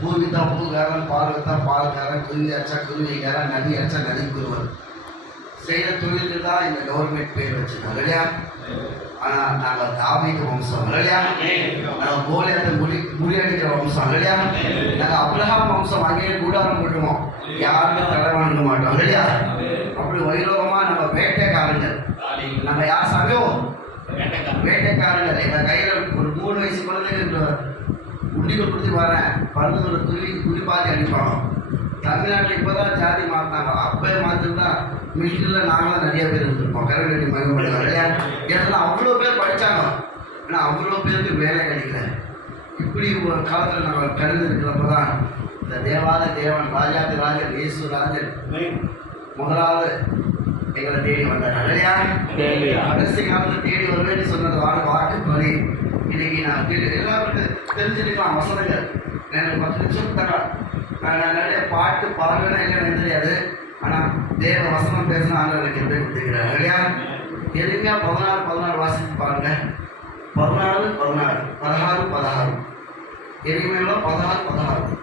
பூவித்தா பூக்காரன், பால்வித்தா பால்காரன், குருவி அடிச்சா குருவிக்காரன், நதி அடிச்சா நதி குருவன் செய்த தொழிலுக்கு தான் இந்த கவர்மெண்ட் பேர் வச்சுருக்காங்க இல்லையா? ஆனால் நாங்கள் தாவீது வம்சம் இல்லையா? நாங்கள் கோலியாத்தை முறியடிக்கிற வம்சம் இல்லையா? நாங்கள் அப்ரஹாம் வம்சம் அங்கேயே கூடாரம் போட்டுவோம், யாருக்கும் தடை வாங்க மாட்டோம் இல்லையா? அப்படி வைரோகமாக நம்ம வேட்டைக்காரங்கள். நம்ம யார் சாமியோ வேட்டைக்காரங்கள். எங்கள் கையில் ஒரு 3 வயசு குழந்தைங்க உண்டிகள் கொடுத்து வரேன், பருவத்தோட குறிப்பாத்தி அடிப்பாங்க. தமிழ்நாட்டில் இப்போ தான் ஜாதி மாற்றினாங்க, அப்போ மாற்றிருந்தா மிலிட்டரியில் நாங்களாம் நிறைய பேர் இருந்திருப்போம். கரவேட்டி மகிழ்ச்சி இல்லையா? ஏன்னா அவ்வளோ பேர் படித்தாங்க, ஆனால் அவ்வளோ பேருக்கு வேலை கிடைக்கல. இப்படி ஒரு காலத்தில் நாங்கள் கருது இருக்கிறப்ப தான் இந்த தேவாத தேவன் ராஜாதி ராஜன் இயேசு ராஜன் முதலாவது எங்களை தேடி வந்தார் இல்லையா? கடைசி காலத்தில் தேடி வருவேன்னு சொன்னது வாக்கு பலி. இன்னைக்கு நான் எல்லாருக்கும் தெரிஞ்சுக்கலாம் வசனங்கள். எனக்கு 10 நிமிஷம் தரேன். நான் நிறைய பாட்டு பாடுவேன்னா இல்லைன்னு தெரியாது, ஆனால் தேவ வசனம் பேசின ஆண்டவருக்கு எப்படி கொடுத்துக்கிறாங்க இல்லையா? எதுங்க 14 வாசித்து பாருங்க. 14 16 16 எதுவுமே 16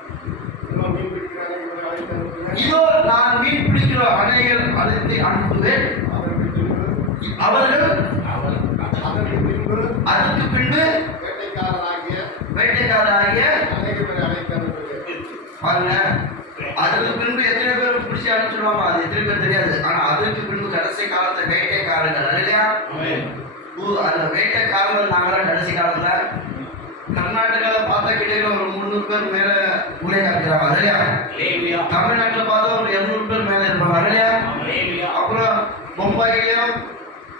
இதோ நான் மீன் பிடிக்கிற அணைகள் அழைத்து அனுப்புவேன், அவர்கள் அதற்கு பின்பு வேட்டைக்காரராகிய பாருங்க. அதுக்கு பின்பு எத்தனை பேர் பிடிச்சி அனுப்பிச்சிடுவாங்க, அது எத்தனை பேர் தெரியாது. ஆனா அதுக்கு பின்பு கடைசி காலத்துல வேட்டைக்காரர்கள் இல்லையா? அந்த வேட்டைக்காரர்கள் நாங்களாம் கடைசி காலத்துல கர்நாடகாவில் பார்த்தா கிட்ட ஒரு 300 பேர் மேல ஊழிய காட்டுறாங்க இல்லையா? தமிழ்நாட்டில் பார்த்தா ஒரு 200 பேர் மேல இருப்பாங்க இல்லையா? அப்புறம் மும்பையிலையும்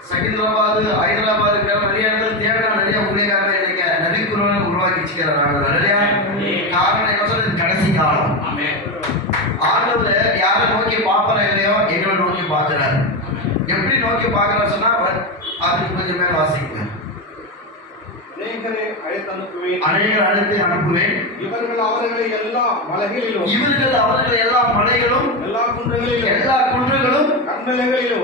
செகந்திராபாத் ஹைதராபாத் நிறைய இடத்துல தேவையான நிறைய ஊழியக்காரர்கள் இன்னைக்கு நபிக்குறவனை உருவாக்கி வச்சுக்கிறாங்க இல்லையா? காரணம் என்ன சொல்றது? கடைசி காலம். ஆண்டவர் யாரை நோக்கி பார்ப்பற இல்லையோ எங்களை நோக்கி பார்க்கிறாரு. எப்படி நோக்கி பார்க்கிறார் சொன்னா அதுக்கு கொஞ்சம் மேல வாசிக்குங்க. அநேகரை அழைத்து அனுப்புவேன், இவர்கள் அவர்களை எல்லா மலைகளிலும் எல்லா குன்றுகளும் கண்மலைகள்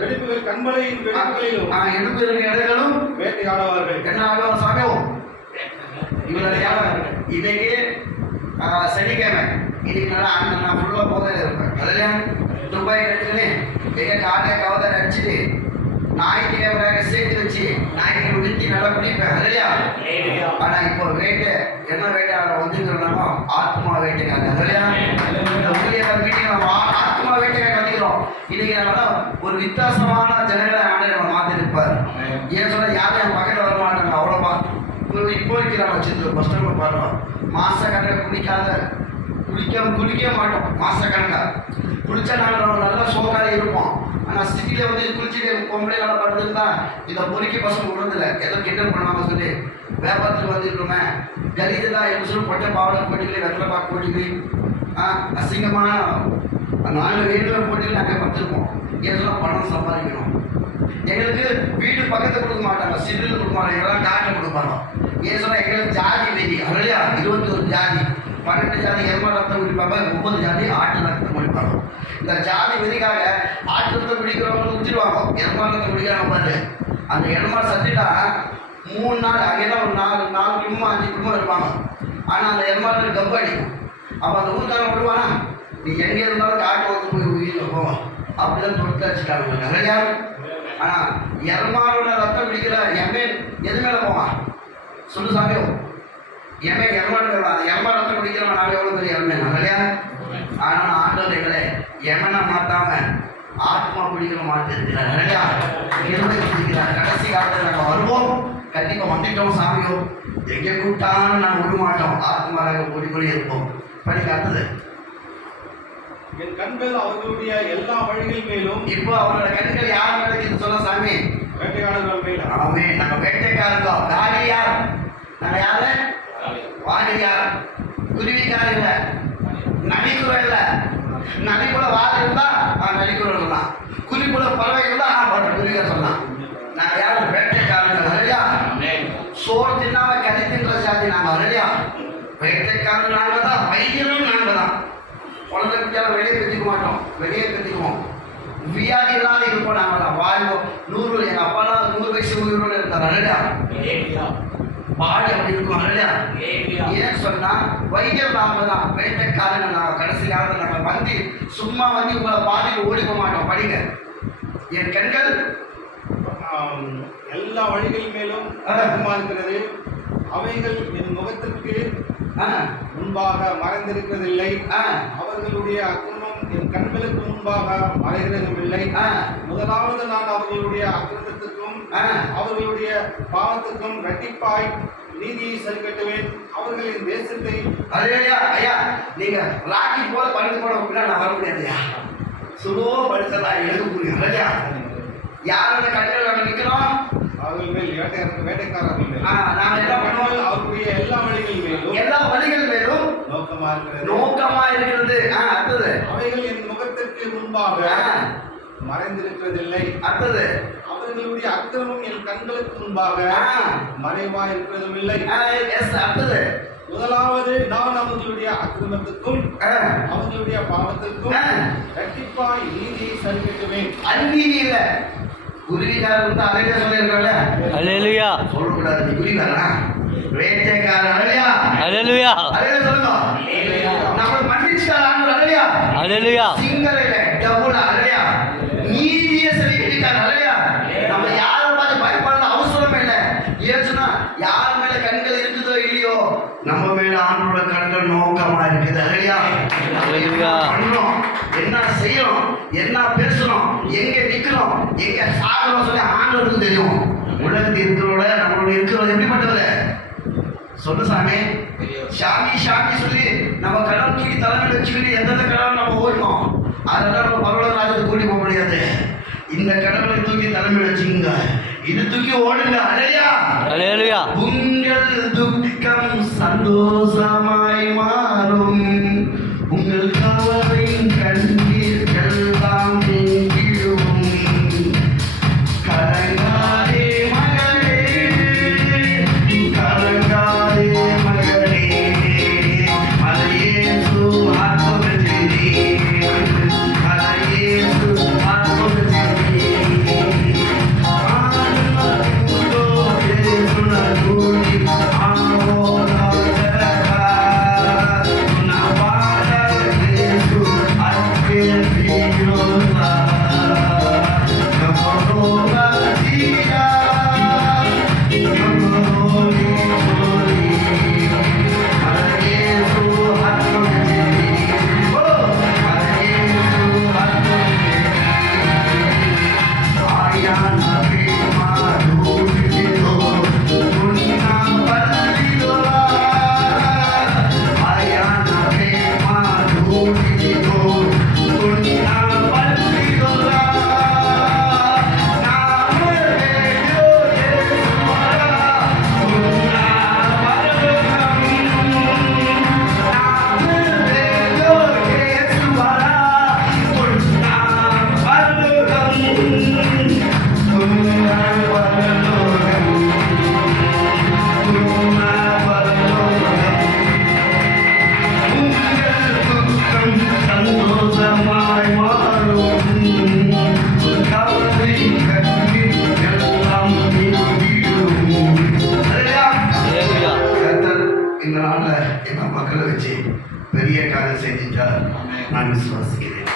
வெடிப்புகள் கண்மலையின் வெடிப்புகளிலும் எடுப்பிருக்கிற இடங்களும் வேட்டையாடுவார்கள். என்ன ஆடுவார் சாமியோ? இவருடைய இன்னைக்கு சனிக்கிழமை, இன்னைக்கு நான் ஃபுல்லாக போதையில் இருப்பேன் அதில் துபாய் எடுத்துக்கினேன் எங்க காட்டை கவதை அடிச்சுட்டு ஞாயிற்றுக்கிழமை சேர்த்து வச்சு ஞாயிற்று விழுத்தி நல்லா பிடிப்பேன் இல்லையா? ஆனா இப்போ வேட்டை என்ன வேட்டையாட வந்துங்கிறோம், ஆத்மா வேட்டைக்காக இல்லையா? மீட்டிங் நம்ம ஆத்மா வேட்டைக்காக வந்துக்கிறோம். இன்னைக்கு நம்ம ஒரு வித்தியாசமான ஜனங்களை ஆண்டு நம்ம மாத்திருப்பார். ஏன் சொன்னா யாரும் என் பக்கத்தில் வர மாட்டாங்க அவ்வளோப்பா. இப்போ இருக்கிறாங்க வச்சிருந்தோம் பஸ் ஸ்டாண்ட் பாருங்க, மாச கணக்கு குளிக்க மாட்டோம். மாச கணக்கா குளிச்சா நாங்கள் நல்லா சோக்காலே இருப்போம். ஆனால் சிட்டியில் வந்து குளிச்சுட்டு பொம்பளை நல்லா படுத்துருந்தா இந்த பொறுக்கி பசங்க விடுறதில்ல, ஏதோ கிண்டல் பண்ணுவாங்க சொல்லி வியாபாரத்தில் வந்துருக்கோமே கலிது தான் எப்படி சொல்லி பொட்டை பாவடை போட்டிகளே வெத்தலை பாக்கு போட்டிகளே அசிங்கமான 4 வேணுமே போட்டிகள் நாங்கள் படுத்துருப்போம். இதெல்லாம் பணம் சம்பாதிக்கணும். எங்களுக்கு வீட்டு பக்கத்தை கொடுக்க மாட்டாங்க, சிட்டியில் கொடுக்க மாட்டாங்க, எல்லாம் காட்டில் கொடுப்பாங்க. ஏன் சொன்னால் எங்களுக்கு ஜாதி வெடி இல்லையா? 21 ஜாதி, 12 ஜாதி எருமை ரத்தம் குடிப்பாங்க, 9 ஜாதி ஆட்டு ரத்தம் குடிப்பாங்க. இந்த ஜாதி வெதிக்காக ஆட்டு ரத்தம் குடிக்கிறவங்க ஊற்றிடுவாங்க, எருமை ரத்தம் குடிக்கிறாங்க பாரு. அந்த எருமை சத்திட்டா 3 நாள் அங்கேதான் ஒரு 4 குடும்பம் 5 குடும்பம் இருப்பாங்க. ஆனால் அந்த எருமாடு கப்பு அடிக்கும். அப்போ அந்த ஊருக்காரன் விடுவானா, நீ எங்கே இருந்தாலும் காட்டு வந்து போய் உயிரில் போவோம் அப்படிதான் தொடுத்து வச்சுட்டாங்க நிறையா. ஆனால் எருமாடோட ரத்தம் குடிக்கிற எம்ஏ எது மேலே போவான் சொல்லு சாமியோ? எம்ஏ எருமாடு அந்த எருமா ரத்தம் குடிக்கிறவன் நாங்கள் எவ்வளோ பெரிய எருமை இல்லையா? ஆனால் ஆண்டவர் எங்களை எமனை மாற்றாம ஆத்மா குடிக்கிற மாட்டு இருக்கிறார் நிறையா எருமை குடிக்கிறார். கடைசி காலத்தில் நாங்கள் வருவோம், கண்டிப்பாக வந்துட்டோம் சாமியோ, எங்கே கூப்பிட்டாலும் நாங்கள் விட மாட்டோம், ஆத்மாவாக ஓடிக்கொண்டே இருப்போம். படி காட்டுது என் கண்கள் அவர்களுடைய எல்லா வழிகள் மேலும். இப்போ அவரோட கண்கள் யார் மேலே சொல்ல சாமி? வேட்டைக்காரர்கள் மேல. ஆமே, நாங்கள் வேட்டைக்காரங்க. காலி யார்? நாங்கள் யாரு? வாடி யார்? குருவிக்காரர் இல்லை, நரிக்குறை இல்லை. நரி கூட வாழை இருந்தா நரிக்குறை சொல்லலாம், குருவி கூட பறவை இருந்தா குருவிக்கார சொல்லலாம். நாங்கள் யாரும் வேட்டைக்காரங்க இல்லையா? சோறு தின்னாம கறி தின்ற ஜாதி நாங்கள் இல்லையா? வேட்டைக்காரன் நாங்கள் தான், வைத்தியரும் நாங்கள் தான். குழந்தை குட்டியாலும் வெளியே பெற்றிக்க மாட்டோம், வெளியே பெற்றிக்குவோம். வியாதி இல்லாத இருப்போம். நாங்களாம் வாழ்வோம் 100. எங்க அப்பாலாம் 100 வயசு உயிரோடு இருந்தார். அழகா பாடி அப்படி இருக்கும். அழகா ஏன் சொன்னா வைத்தியம் நாம தான், வேட்டைக்காரங்க நாங்கள். கடைசி காலத்தில் நாங்கள் வந்து சும்மா வந்து உங்களை பாதிக்கு ஓடி போக மாட்டோம். படிங்க. என் கண்கள் எல்லா வழிகள் மேலும் இருக்கிறது. அவைகள் என் முகத்திற்கு முன்பாக மறைந்திருக்கிறதில்லை. அவர்களுடைய அக்கிரமம் என் கண்களுக்கு முன்பாக மறைகிறதும் இல்லை. முதலாவது நான் அவர்களுடைய அக்கிரமத்துக்கும் அவர்களுடைய பாவத்துக்கும் இரட்டிப்பாய் நீதியை சரிக்கட்டுவேன். அவர்களின் தேசத்தை ஐயா நீங்க ராக்கி போல படுத்து போன அப்படின்னா நான் வர முடியாதுயா. சுலோ படுத்தலாம் எழுத புரியும். ஐயா யாரோட கண்கள் நாங்கள் நிற்கிறோம்? அவர்கள் மேல் வேட்டைக்காரர்கள் மேல் நாங்கள் என்ன பண்ணுவோம்? அவருடைய எல்லா வழிகள் மேலும் நோக்கமா இருக்கிறது. அடுத்தது அவைகள் என் முகத்திற்கு முன்பாக மறைந்திருக்கிறதில்லை. அடுத்தது அவர்களுடைய அக்கிரமம் என் கண்களுக்கு முன்பாக மறைவா இருக்கிறதும் இல்லை. அடுத்தது முதலாவது நான் அவர்களுடைய அக்கிரமத்துக்கும் அவர்களுடைய பாவத்திற்கும் இரட்டிப்பாய் நீதியை சரிக்கட்டுவேன். அநீதி இல்ல. குருவிக்காரர் வந்து அலையா சொல்லியிருக்காங்க. அல்லேலூயா. சொல்லக்கூடாது. நீ குருவிக்காரனா? வேட்டைக்காரன். அல்லேலூயா. அல்லேலூயா. அல்லேலூயா சொல்லுங்க. அல்லேலூயா. நம்ம மன்னிச்சார் ஆண்டவர். அல்லேலூயா. அல்லேலூயா. சிங்கர் இல்ல, டபுள். அல்லேலூயா. நீதியை சரிக்கட்டிட்டார். அல்லேலூயா. நம்ம யாரை பார்த்து பயப்பட அவசரமே இல்லை. ஏன்னா யார் மேல கண்கள் இருக்குதோ இல்லையோ நம்ம மேல ஆண்டோட கண்கள் நோக்கமா இருக்குது. அல்லேலூயா. அல்லேலூயா. பண்ணணும், என்ன செய்யணும், என்ன பேசணும், எங்க நிக்கிறோம், எங்க சாகிறோம் சொல்லி ஆண்டவருக்கு தெரியும். உலகத்தில் இருக்கிறோட நம்மளோட இருக்கிறோம் எப்படிப்பட்டது சொல்லு சாமி. சாமி சொல்லி நம்ம கடவுள் தூக்கி தலைமையில் வச்சுக்கிட்டு எந்தெந்த கடவுள் நம்ம ஓடணும், அதெல்லாம் நம்ம பரவல ராஜத்தை கூட்டி போக முடியாது. இந்த கடவுளை தூக்கி தலைமையில் வச்சுங்க, இது தூக்கி ஓடுங்க. அல்லேலூயா. அல்லேலூயா. உங்கள் துக்கம் சந்தோஷமாய் மாறும், உங்கள் கவலையின் கண்ணீர் எல்லாம் நீங்கிடும். கலங்காதே மகளே, கலங்காதே மகளே, அலையேசு ஆத்மஜனே, அலையேசு ஆத்மஜனே. ஆனந்தோ தேசுன கூடி ஆவோரா பெரிய காரியம் செஞ்சிட்டார் நான் விசுவாசிக்கிறேன்.